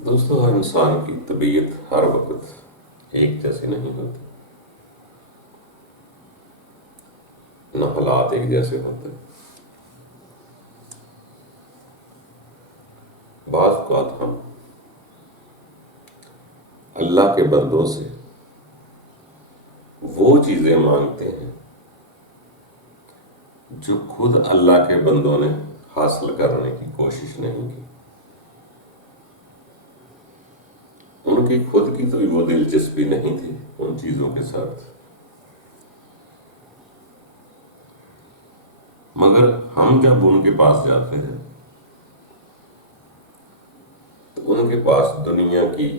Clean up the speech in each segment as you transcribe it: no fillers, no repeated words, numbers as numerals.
دوستو، ہر انسان کی طبیعت ہر وقت ایک جیسی نہیں ہوتی، نہ حالات ایک جیسے ہوتے۔ بعض اوقات ہم اللہ کے بندوں سے وہ چیزیں مانگتے ہیں جو خود اللہ کے بندوں نے حاصل کرنے کی کوشش نہیں کی۔ ان کی خود کی تو وہ دلچسپی نہیں تھی ان چیزوں کے ساتھ، مگر ہم جب ان کے پاس جاتے ہیں تو ان کے پاس دنیا کی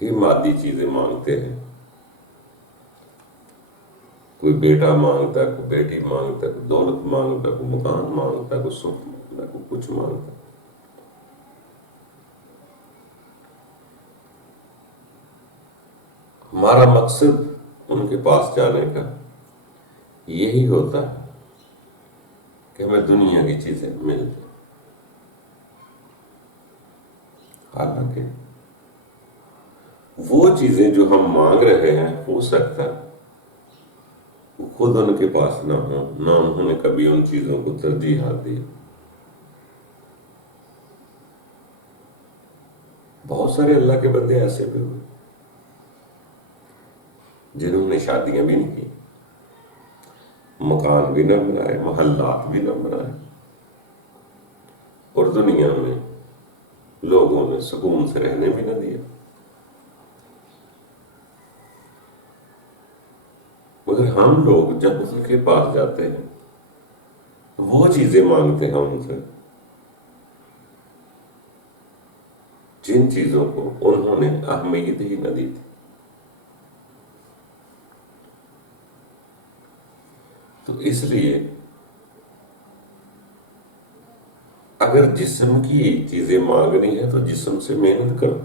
ہی مادی چیزیں مانگتے ہیں۔ کوئی بیٹا مانگتا ہے، کوئی بیٹی مانگتا ہے، کوئی دولت مانگتا ہے، کوئی مکان مانگتا ہے، کوئی سکھ مانگتا ہے، کوئی کچھ مانگتا ہے۔ ہمارا مقصد ان کے پاس جانے کا یہی ہوتا ہے کہ ہمیں دنیا کی چیزیں مل جائیں، حالانکہ وہ چیزیں جو ہم مانگ رہے ہیں ہو سکتا ہے وہ خود ان کے پاس نہ ہوں، نہ انہوں نے کبھی ان چیزوں کو ترجیحات دی۔ بہت سارے اللہ کے بندے ایسے بھی ہوئے جنہوں نے شادیاں بھی نہیں کی، مکان بھی نہ بنائے، محلات بھی نہ بنائے، اور دنیا میں لوگوں نے سکون سے رہنے بھی نہ دیا، مگر ہم لوگ جب ان کے پاس جاتے ہیں وہ چیزیں مانگتے ہیں ان سے جن چیزوں کو انہوں نے اہمیت ہی نہ دی تھی۔ تو اس لیے اگر جسم کی چیزیں مانگنی ہے تو جسم سے محنت کرو،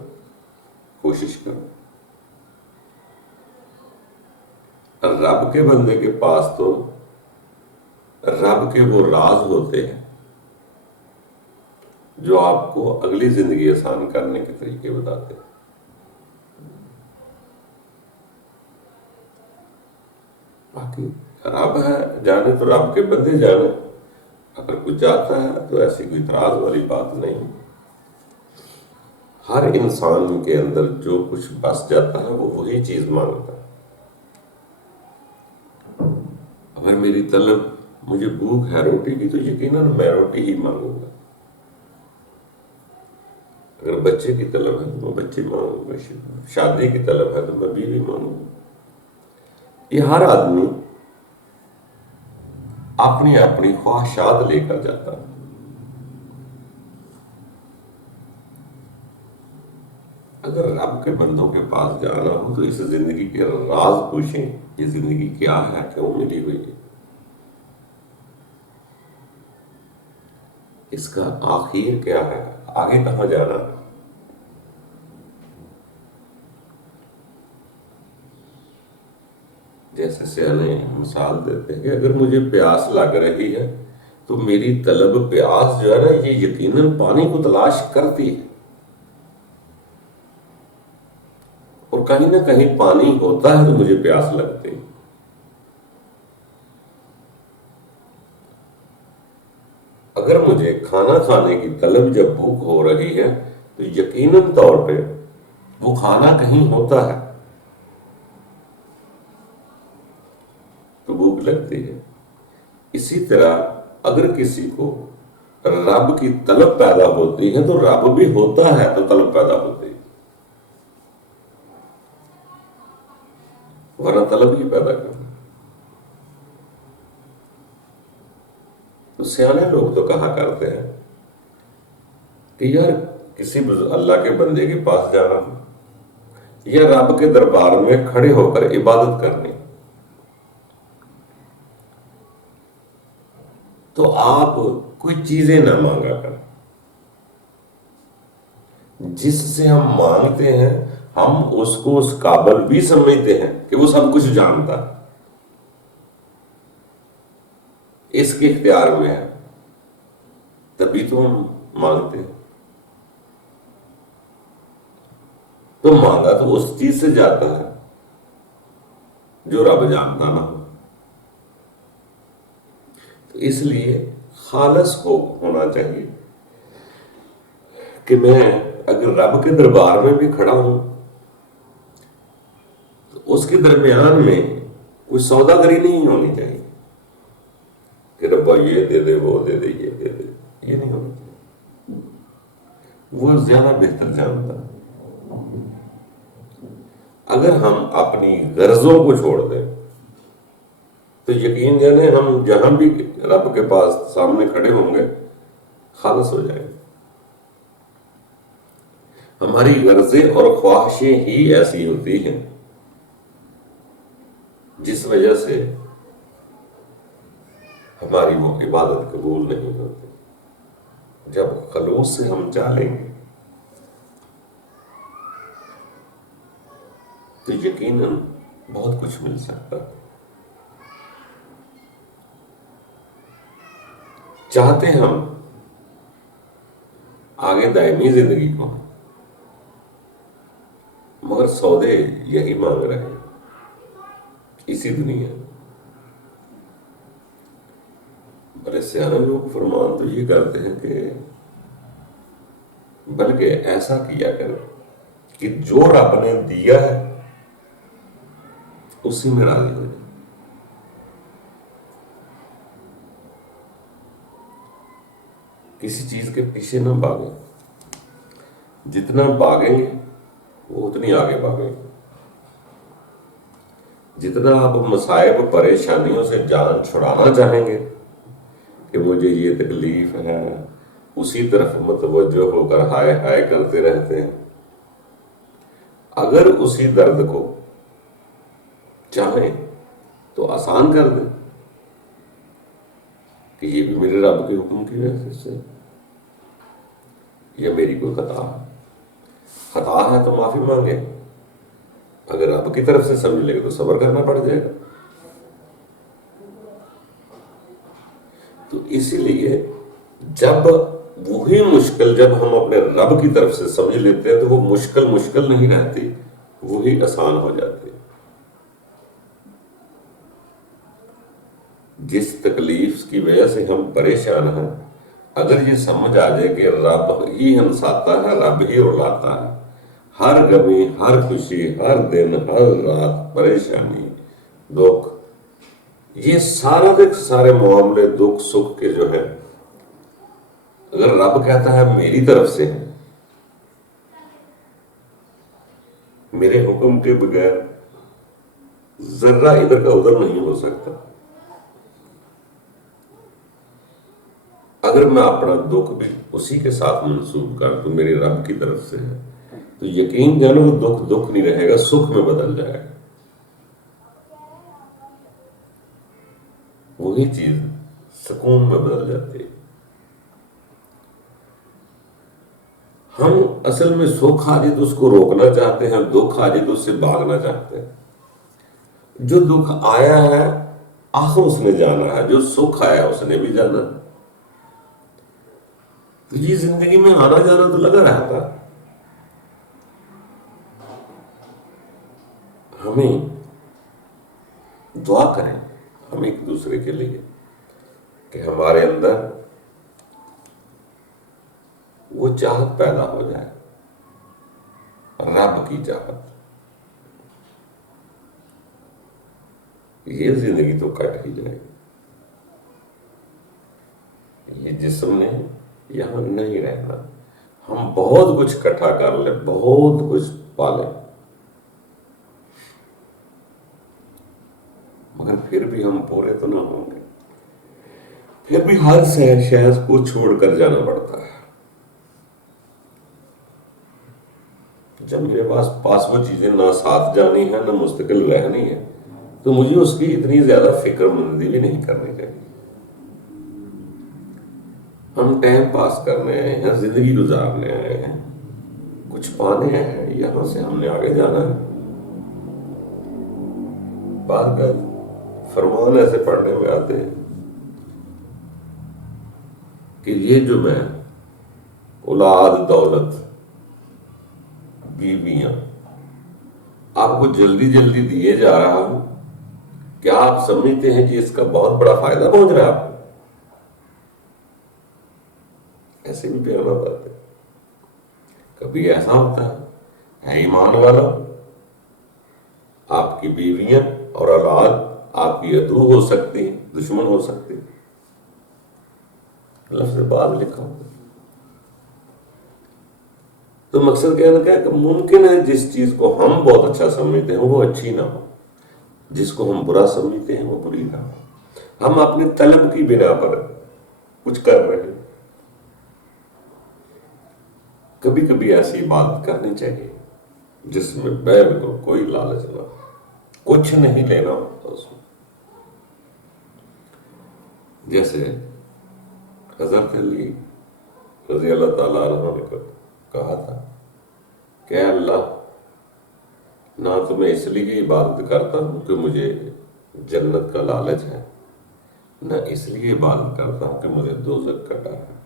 کوشش کرو۔ رب کے بندے کے پاس تو رب کے وہ راز ہوتے ہیں جو آپ کو اگلی زندگی آسان کرنے کے طریقے بتاتے ہیں۔ باقی رب ہے، جانے تو رب کے بندے جانے، اگر کچھ جاتا ہے تو ایسی کوئی اعتراض والی بات نہیں۔ ہر انسان کے اندر جو کچھ بس جاتا ہے وہ وہی چیز مانگتا ہے۔ اگر میری طلب، مجھے بھوک ہے روٹی کی، تو یقیناً میں روٹی ہی مانگوں گا۔ اگر بچے کی طلب ہے تو میں بچے مانگوں گا، شادی کی طلب ہے تو میں بیوی مانگوں گا۔ یہ ہر آدمی اپنی اپنی خواہشات لے کر جاتا ہے۔ اگر رب کے بندوں کے پاس جانا ہو تو اس زندگی کے راز پوچھیں، یہ زندگی کیا ہے، کیوں ملی ہوئی ہے، اس کا آخر کیا ہے، آگے کہاں جانا ہے۔ جیسے سیانے مثال دیتے ہیں کہ اگر مجھے پیاس لگ رہی ہے تو میری طلب پیاس جو ہے نا، یہ یقیناً پانی کو تلاش کرتی ہے، اور کہیں نہ کہیں پانی ہوتا ہے تو مجھے پیاس لگتی ہے۔ اگر مجھے کھانا کھانے کی طلب جب بھوک ہو رہی ہے تو یقیناً طور پہ وہ کھانا کہیں ہوتا ہے تو بھوک لگتی ہے۔ اسی طرح اگر کسی کو رب کی طلب پیدا ہوتی ہے تو رب بھی ہوتا ہے تو طلب پیدا ہوتی ہے، ورنہ طلب ہی پیدا کرنا۔ تو سیانے لوگ تو کہا کرتے ہیں کہ یار کسی اللہ کے بندے کے پاس جانا یا رب کے دربار میں کھڑے ہو کر عبادت کرنی، تو آپ کوئی چیزیں نہ مانگا کر۔ جس سے ہم مانگتے ہیں ہم اس کو اس قابل بھی سمجھتے ہیں کہ وہ سب کچھ جانتا ہے، اس کے اختیار میں ہے، تبھی تو ہم مانگتے ہیں۔ تو مانگا تو اس چیز سے جاتا ہے جو رب جانتا نہ ہو. تو اس لیے خالص ہونا چاہیے کہ میں اگر رب کے دربار میں بھی کھڑا ہوں تو اس کے درمیان میں کوئی سوداگری نہیں ہونی چاہیے کہ ربا یہ دے دے وہ دے دے یہ دے دے. یہ نہیں ہونا چاہیے. وہ زیادہ بہتر جانتا ہے. اگر ہم اپنی غرضوں کو چھوڑ دیں تو یقین جانے ہم جہاں بھی رب کے پاس سامنے کھڑے ہوں گے خالص ہو جائیں گے. ہماری غرضیں اور خواہشیں ہی ایسی ہوتی ہیں جس وجہ سے ہماری وہ عبادت قبول نہیں ہوتی. جب خلوص سے ہم چاہیں گے تو یقیناً بہت کچھ مل سکتا ہے. چاہتے ہم آگے دائمی زندگی کو مگر سودے یہی مانگ رہے ہیں اسی دنیا. بڑے سیاح لوگ فرمان تو یہ کرتے ہیں کہ بلکہ ایسا کیا کر کہ جو رب نے دیا ہے اسی میں راضی ہو جائے. کسی چیز کے پیچھے نہ بھاگیں. جتنا بھاگیں گے وہ اتنی آگے بھاگیں گے. جتنا آپ مصائب پریشانیوں سے جان چھڑانا چاہیں گے کہ مجھے یہ تکلیف ہے اسی طرف متوجہ ہو کر ہائے ہائے کرتے رہتے ہیں. اگر اسی درد کو چاہیں تو آسان کر دیں کہ یہ بھی میرے رب کے حکم کی وجہ سے یا میری کوئی خطا ہے تو معافی مانگے. اگر رب کی طرف سے سمجھ لے گا تو صبر کرنا پڑ جائے گا. تو اسی لیے جب وہی مشکل جب ہم اپنے رب کی طرف سے سمجھ لیتے ہیں تو وہ مشکل نہیں رہتی, وہی آسان ہو جاتی. جس تکلیف کی وجہ سے ہم پریشان ہیں اگر یہ سمجھ آ جائے کہ رب ہی ہنساتا ہے رب ہی رلاتا ہے, ہر غمی ہر خوشی ہر دن ہر رات پریشانی دکھ یہ سارے معاملے دکھ سکھ کے جو ہے اگر رب کہتا ہے میری طرف سے ہے, میرے حکم کے بغیر ذرہ ادھر کا ادھر نہیں ہو سکتا. اگر میں اپنا دکھ بھی اسی کے ساتھ منسوب کر دوں میرے رب کی طرف سے ہے تو یقین جانو وہ دکھ نہیں رہے گا, سکھ میں بدل جائے گا. وہی چیز سکون میں بدل جاتی ہے. ہم اصل میں سکھ آ جائے تو اس کو روکنا چاہتے ہیں, دکھ آ جائے تو اس سے بھاگنا چاہتے ہیں. جو دکھ آیا ہے آخر اس نے جانا ہے, جو سکھ آیا اس نے بھی جانا ہے. تو یہ زندگی میں آنا جانا تو لگا رہتا. ہمیں دعا کریں ہم ایک دوسرے کے لیے کہ ہمارے اندر وہ چاہت پیدا ہو جائے, رب کی چاہت. یہ زندگی تو کٹ ہی جائے گی. یہ جسم نے یہاں نہیں رہنا. ہم بہت کچھ اکٹھا کر لیں, بہت کچھ پالیں, مگر پھر بھی ہم پورے تو نہ ہوں گے. پھر بھی ہر شہر کو چھوڑ کر جانا پڑتا ہے. جب میرے پاس وہ چیزیں نہ ساتھ جانی ہے نہ مستقل رہنی ہے تو مجھے اس کی اتنی زیادہ فکر مندی بھی نہیں کرنی چاہیے. ہم ٹائم پاس کرنے آئے ہیں, زندگی گزارنے آئے ہیں, کچھ پانے آئے ہیں, یہاں سے ہم نے آگے جانا ہے. بعد کا فرمان ایسے پڑھنے میں آتے ہیں کہ یہ جو میں اولاد دولت بیویاں آپ کو جلدی جلدی دیے جا رہا ہوں، کیا آپ سمجھتے ہیں کہ اس کا بہت بڑا فائدہ پہنچ رہا ہے آپ کو؟ ایسے بھی پیغامات آتے ہیں۔ کبھی ایسا ہوتا ہے ایمان والا، آپ کی بیویاں اور اولاد آپ کی عدو ہو سکتی، دشمن ہو سکتی، لفظ بعد لکھا ہو۔ تو مقصد کہنا کیا ہے کہ ممکن ہے جس چیز کو ہم بہت اچھا سمجھتے ہیں وہ اچھی نہ ہو، جس کو ہم برا سمجھتے ہیں وہ بری نہ ہو۔ ہم اپنی طلب کی بنا پر کچھ کر رہے ہیں۔ کبھی کبھی ایسی عبادت کرنی چاہیے جس میں بالکل کوئی لالچ نہ ہو، کچھ نہیں لینا ہوتا اس میں۔ جیسے حضرت علی رضی اللہ تعالیٰ عنہ نے کہا تھا کہ اے اللہ، نہ تو میں اس لیے عبادت کرتا ہوں کہ مجھے جنت کا لالچ ہے، نہ اس لیے عبادت کرتا ہوں کہ مجھے دوزخ کا ڈر ہے،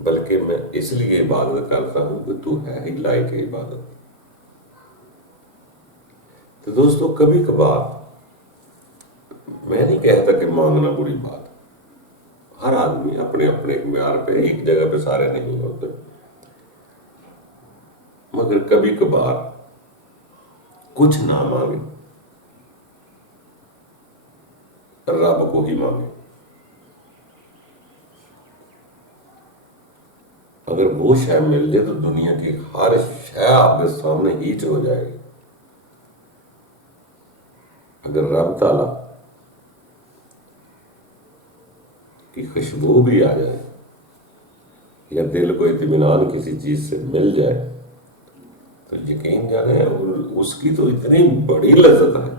بلکہ میں اس لیے عبادت کرتا ہوں کہ تو ہے ہی لائق عبادت۔ تو دوستو، کبھی کبھار میں نہیں کہتا کہ مانگنا بری بات ہے، ہر آدمی اپنے اپنے معیار پہ، ایک جگہ پہ سارے نہیں ہوتے، مگر کبھی کبھار کچھ نہ مانگے، رب کو ہی مانگے۔ اگر وہ شے مل جائے تو دنیا کی ہر شے آپ کے سامنے ہیٹ ہو جائے گی۔ اگر رب تعالیٰ کی خوشبو بھی آ جائے یا دل کو اطمینان کسی چیز سے مل جائے تو یقین جانے اس کی تو اتنی بڑی لذت ہے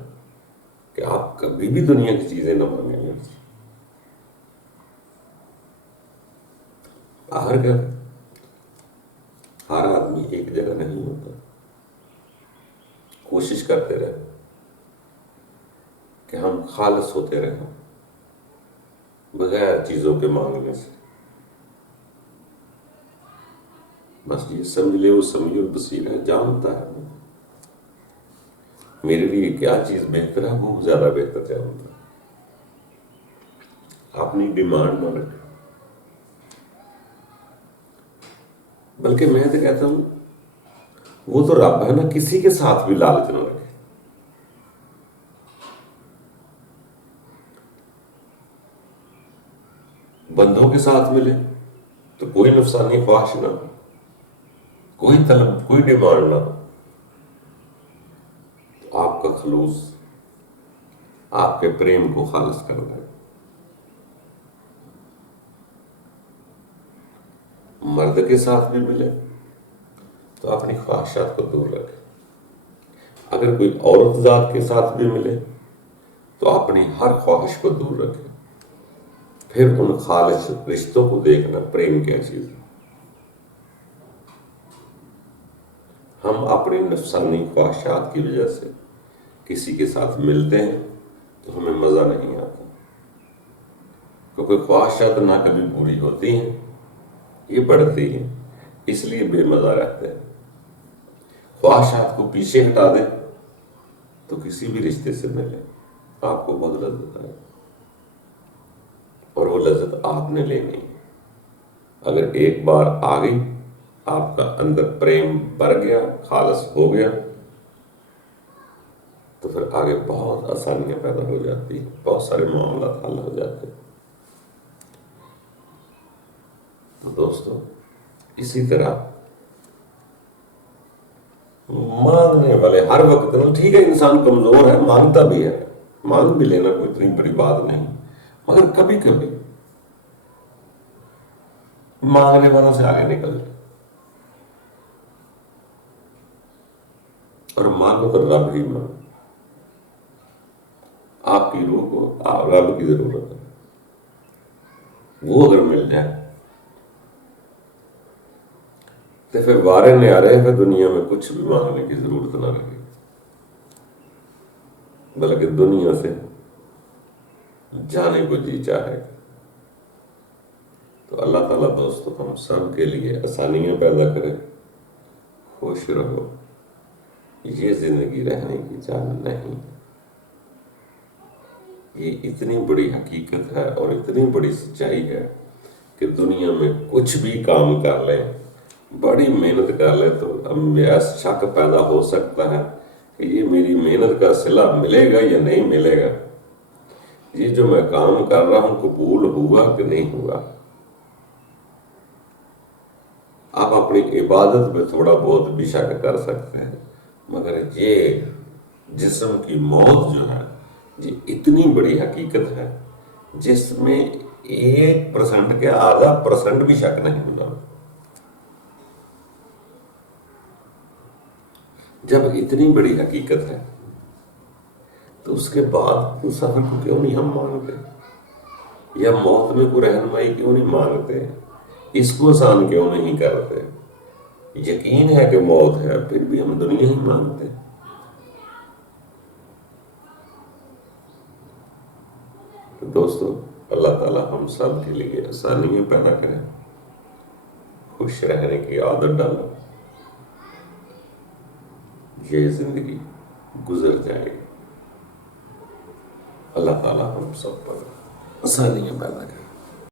کہ آپ کبھی بھی دنیا کی چیزیں نہ مانگیں گے۔ آخر کیا، ہر آدمی ایک جگہ نہیں ہوتا۔ کوشش کرتے رہے کہ ہم خالص ہوتے رہیں بغیر چیزوں کے مانگنے سے۔ بس یہ سمجھ لے وہ سمیع البصیر ہے، جانتا ہے میرے لیے کیا چیز بہتر ہے، وہ زیادہ بہتر جانتا ہے۔ اپنی ڈیمانڈ نہ رکھے، بلکہ میں تو کہتا ہوں وہ تو رب ہے نا، کسی کے ساتھ بھی لالچ نہ رکھے۔ بندوں کے ساتھ ملے تو کوئی نفسانی خواہش نہ، کوئی طلب، کوئی ڈیمانڈ نہ، تو آپ کا خلوص آپ کے پریم کو خالص کر دے۔ مرد کے ساتھ بھی ملے تو اپنی خواہشات کو دور رکھے، اگر کوئی عورت ذات کے ساتھ بھی ملے تو اپنی ہر خواہش کو دور رکھے۔ پھر ان خالص رشتوں کو دیکھنا پریم کیا چیز ہے۔ ہم اپنی نفسانی خواہشات کی وجہ سے کسی کے ساتھ ملتے ہیں تو ہمیں مزہ نہیں آتا، کیونکہ خواہشات نہ کبھی پوری ہوتی ہیں، یہ بڑھتی ہیں، اس لیے بے مزہ رہتے ہیں۔ خواہشات کو پیچھے ہٹا دیں تو کسی بھی رشتے سے ملے آپ کو بہت لذت آئے، اور وہ لذت آپ نے لینی ہے۔ اگر ایک بار آ گئی، آپ کا اندر پریم بڑھ گیا، خالص ہو گیا، تو پھر آگے بہت آسانیاں پیدا ہو جاتی ہیں، بہت سارے معاملات حل ہو جاتے ہیں۔ تو دوستو، اسی طرح مانگنے والے ہر وقت، ٹھیک ہے انسان کمزور ہے، مانگتا بھی ہے، مانگ بھی لینا کوئی اتنی بڑی بات نہیں، مگر کبھی کبھی مانگنے والوں سے آگے نکل جائے اور مانگو تو رب ہی مانگو۔ آپ کی روح کو رب کی ضرورت ہے، وہ اگر مل جائے تو پھر وارے نیارے پھر دنیا میں کچھ بھی مانگنے کی ضرورت نہ رہے، بلکہ دنیا سے جانے کو جی چاہے۔ تو اللہ تعالیٰ دوستو ہم سب کے لیے آسانیاں پیدا کرے، خوش رہو، یہ زندگی رہنے کی جان نہیں۔ یہ اتنی بڑی حقیقت ہے اور اتنی بڑی سچائی ہے کہ دنیا میں کچھ بھی کام کر لیں، بڑی محنت کر لیں، تو اب ایسا شک پیدا ہو سکتا ہے کہ یہ میری محنت کا صلہ ملے گا یا نہیں ملے گا، یہ جو میں کام کر رہا ہوں قبول ہوا کہ نہیں ہوا۔ آپ اپنی عبادت میں تھوڑا بہت بھی شک کر سکتے ہیں، مگر یہ جسم کی موت جو ہے یہ اتنی بڑی حقیقت ہے جس میں 1% کے آدھا % بھی شک نہیں ہونا۔ جب اتنی بڑی حقیقت ہے تو اس کے بعد سفر کو کیوں نہیں ہم مانگتے، یا موت میں کوئی رہنمائی کیوں نہیں مانگتے، اس کو آسان کیوں نہیں کرتے؟ یقین ہے کہ موت ہے، پھر بھی ہم دنیا ہی مانگتے۔ تو دوستو، اللہ تعالیٰ ہم سب کے لیے آسانیاں پیدا کریں، خوش رہنے کی عادت ڈالو، یہ زندگی گزر جائے گی۔ اللہ تعالیٰ ہم سب پر آسانیاں پیدا کریں۔